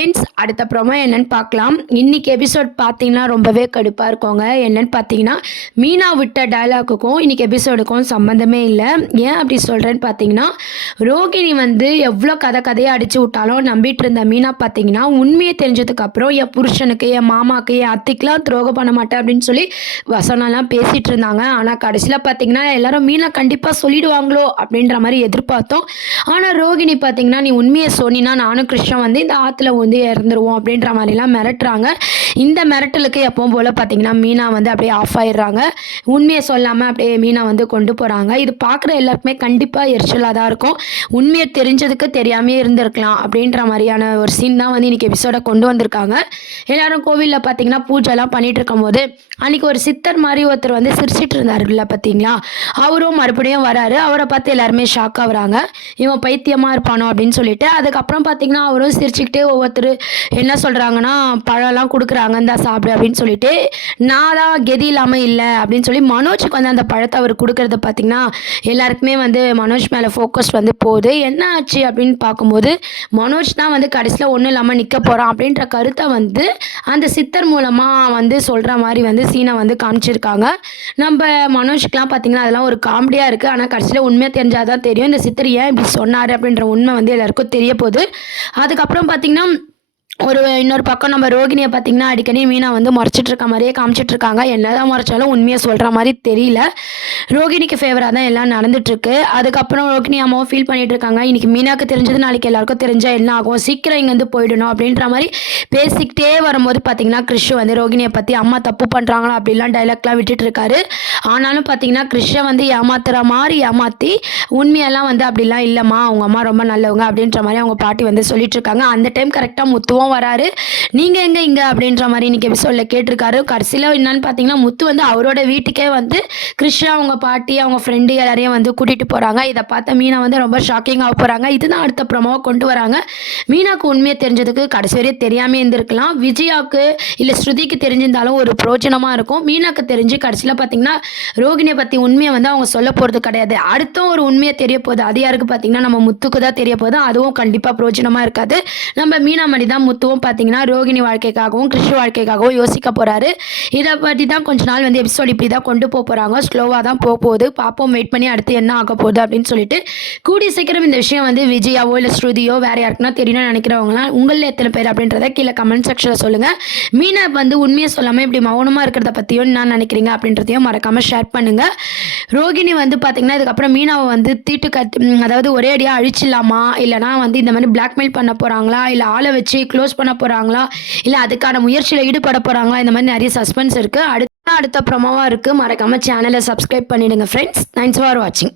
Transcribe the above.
Friends, அடுத்த promo என்னன்னு பார்க்கலாம். இன்னைக்கு எபிசோட் பார்த்தீங்கன்னா ரொம்பவே கடுப்பாக இருக்கோங்க. என்னன்னு பார்த்தீங்கன்னா, மீனா விட்ட டயலாக்குக்கும் இன்னைக்கு எபிசோடுக்கும் சம்மந்தமே இல்லை. ஏன் அப்படி சொல்கிறேன்னு பார்த்தீங்கன்னா, ரோகிணி வந்து எவ்வளோ கதையை அடிச்சு விட்டாலும் நம்பிட்டு இருந்த மீனா பார்த்தீங்கன்னா, உண்மையை தெரிஞ்சதுக்கப்புறம் என் புருஷனுக்கு, என் மாமாவுக்கு, என் அத்தைக்கெலாம் துரோகம் பண்ண மாட்டேன் அப்படின்னு சொல்லி வசனம்லாம் பேசிகிட்டு இருந்தாங்க. ஆனால் கடைசியில் பார்த்தீங்கன்னா எல்லாரும் மீனா கண்டிப்பாக சொல்லிடுவாங்களோ அப்படின்ற மாதிரி எதிர்பார்த்தோம். ஆனால் ரோகிணி பார்த்தீங்கன்னா, நீ உண்மையை சொன்னினா நானும் கிருஷ்ணன் வந்து இந்த ஆற்றுல வந்து இறந்துருவோம் அப்படின்ற மாதிரிலாம் மிரட்டுறாங்க. இந்த மிரட்டலுக்கு எப்பவும் போல் பார்த்தீங்கன்னா மீனா வந்து அப்படியே ஆஃப் ஆயிடுறாங்க. உண்மையை சொல்லாமல் அப்படியே மீனா வந்து கொண்டு போகிறாங்க. இது பார்க்குற எல்லாருக்குமே கண்டிப்பாக எரிச்சலாக தான் இருக்கும். உண்மையை தெரிஞ்சதுக்கு தெரியாமே இருந்திருக்கலாம் அப்படின்ற மாதிரியான ஒரு சீன் தான் வந்து இன்றைக்கி எபிசோடை கொண்டு வந்திருக்காங்க. எல்லாரும் கோவிலில் பார்த்தீங்கன்னா பூஜைலாம் பண்ணிகிட்டு இருக்கும்போது அன்றைக்கி ஒரு சித்தர் மாதிரி ஒருத்தர் வந்து சிரிச்சிட்டு இருந்தாருல்ல பார்த்தீங்களா, அவரும் மறுபடியும் வராரு. அவரை பார்த்து எல்லாருமே ஷாக் ஆகுறாங்க. இவன் பைத்தியமாக இருப்பானோ அப்படின்னு சொல்லிட்டு. அதுக்கப்புறம் பார்த்தீங்கன்னா அவரும் சிரிச்சுக்கிட்டே ஒவ்வொருத்தர் என்ன சொல்கிறாங்கன்னா, பழம்லாம் கொடுக்குறாங்க இந்தா சாப்பிடு அப்படின்னு சொல்லிட்டு, நான் தான் கெதி இல்லாமல் இல்லை அப்படின்னு சொல்லி மனோஜுக்கு வந்து அந்த பழத்தை அவர் கொடுக்கறத பார்த்தீங்கன்னா எல்லாருக்குமே வந்து மனோஜ் மேலே ஃபோக்கஸ் வந்து போகுது. என்ன ஆச்சு அப்படின்னு பார்க்கும்போது மனோஜ் தான் வந்து கடைசியில் ஒன்றும் இல்லாமல் நிற்க போகிறான் அப்படின்ற கருத்தை வந்து அந்த சித்தர் மூலமாக வந்து சொல்கிற மாதிரி வந்து சீனை வந்து காமிச்சிருக்காங்க. நம்ம மனோஜ்க்கெலாம் பார்த்திங்கன்னா அதெல்லாம் ஒரு காமெடியாக இருக்குது. ஆனால் கடைசியில் உண்மையாக தெரிஞ்சால் தான் தெரியும் இந்த சித்தர் ஏன் இப்படி சொன்னார் அப்படின்ற உண்மை வந்து எல்லாருக்கும் தெரிய போகுது. அதுக்கப்புறம் பார்த்திங்கன்னா இன்னொரு பக்கம் நம்ம ரோகிணியை பார்த்திங்கன்னா அடிக்கடி மீனா வந்து முறைச்சிட்டு இருக்க மாதிரியே காமிச்சிட்டு இருக்காங்க. என்னதான் முறைச்சாலும் உண்மையை சொல்கிற மாதிரி தெரியல. ரோகிணிக்கு ஃபேவராக தான் எல்லாம் நடந்துட்டுருக்கு. அதுக்கப்புறம் ரோகிணி அம்மாவும் ஃபீல் பண்ணிட்டு இருக்காங்க. இன்றைக்கி மீனாவுக்கு தெரிஞ்சது நாளைக்கு எல்லாருக்கும் தெரிஞ்சால் என்ன ஆகும், சீக்கிரம் இங்கேருந்து போயிடணும் அப்படின்ற மாதிரி பேசிக்கிட்டே வரும்போது பார்த்திங்கன்னா கிறிஷ் வந்து ரோகிணியை பற்றி அம்மா தப்பு பண்ணுறாங்களா அப்படிலாம் டைலாக்லாம் விட்டுட்டு இருக்காரு. ஆனாலும் பார்த்திங்கன்னா கிறிஷை வந்து ஏமாத்துற மாதிரி ஏமாற்றி உண்மையெல்லாம் வந்து அப்படிலாம் இல்லைம்மா, அவங்க அம்மா ரொம்ப நல்லவங்க அப்படின்ற மாதிரி அவங்க பாட்டி வந்து சொல்லிட்டு இருக்காங்க. அந்த டைம் கரெக்டாக முத்துவும் வராரு. நீங்கள் எங்கே இங்கே அப்படின்ற மாதிரி இன்றைக்கி எபிசோடில் கேட்டிருக்காரு. கடைசியில் என்னன்னு பார்த்தீங்கன்னா முத்து வந்து அவரோட வீட்டுக்கே வந்து கிருஷ்ணா அவங்க பாட்டி அவங்க ஃப்ரெண்டு எல்லாரையும் வந்து கூட்டிகிட்டு போகிறாங்க. இதை பார்த்த மீனா வந்து ரொம்ப ஷாக்கிங்காக போகிறாங்க. இதுதான் அடுத்த ப்ரோமோவை கொண்டு வராங்க. மீனாவுக்கு உண்மையை தெரிஞ்சதுக்கு கடைசி வரையும் தெரியாமல் இருந்திருக்கலாம். விஜயாவுக்கு இல்லை ஸ்ருதிக்கு தெரிஞ்சிருந்தாலும் ஒரு பிரோஜனமாக இருக்கும். மீனாவுக்கு தெரிஞ்சு கடைசியில் பார்த்தீங்கன்னா ரோகிணியை பற்றி உண்மையை வந்து அவங்க சொல்ல போகிறது கிடையாது. அடுத்தும் ஒரு உண்மையை தெரிய போகுது. அது யாருக்கு பார்த்தீங்கன்னா நம்ம முத்துக்கு தான் தெரிய போகுது. அதுவும் கண்டிப்பாக பிரோஜனமாக இருக்காது. நம்ம மீனா மணி தான் முத்துவும் பார்த்தீங்கன்னா ரோகிணி வாழ்க்கைக்காகவும் கிருஷ்ண வாழ்க்கைக்காகவும் யோசிக்க போகிறாரு. இதை பற்றி தான் கொஞ்ச நாள் வந்து எபிசோட் இப்படி தான் கொண்டு போகிறாங்க. ஸ்லோவாக தான் போகுது. பார்ப்போம், வெயிட் பண்ணி அடுத்து என்ன ஆக போகுது அப்படின்னு சொல்லிட்டு. கூடிய சீக்கிரம் இந்த விஷயம் வந்து விஜயாவோ இல்லை ஸ்ருதியோ வேறு யாருக்குன்னா தெரியணும்னு நினைக்கிறவங்களாம் உங்களில் எத்தனை பேர் அப்படின்றத கீழே கமெண்ட் செக்ஷனில் சொல்லுங்கள். மீனா வந்து உண்மையை சொல்லாமல் இப்படி மௌனமாக இருக்கிறத பற்றியும் என்ன நினைக்கிறீங்க அப்படின்றதையும் மறக்காமல் ஷேர் பண்ணுங்கள். ரோகிணி வந்து பார்த்தீங்கன்னா இதுக்கப்புறம் மீனாவை வந்து அதாவது ஒரே அடியாக அழிச்சிடலாமா, இல்லைனா வந்து இந்த மாதிரி பிளாக்மெயில் பண்ண போகிறாங்களா, இல்லை ஆளை வச்சு க்ளோஸ் பண்ண போகிறாங்களா, இல்லை அதுக்கான முயற்சியில் ஈடுபட போகிறாங்களா, இந்த மாதிரி நிறைய சஸ்பென்ஸ் இருக்குது. அடுத்த ப்ரோமோவாக இருக்குது. மறக்காமல் சேனலை சப்ஸ்கிரைப் பண்ணிவிடுங்க ஃப்ரெண்ட்ஸ். தேங்க்ஸ் ஃபார் வாட்சிங்.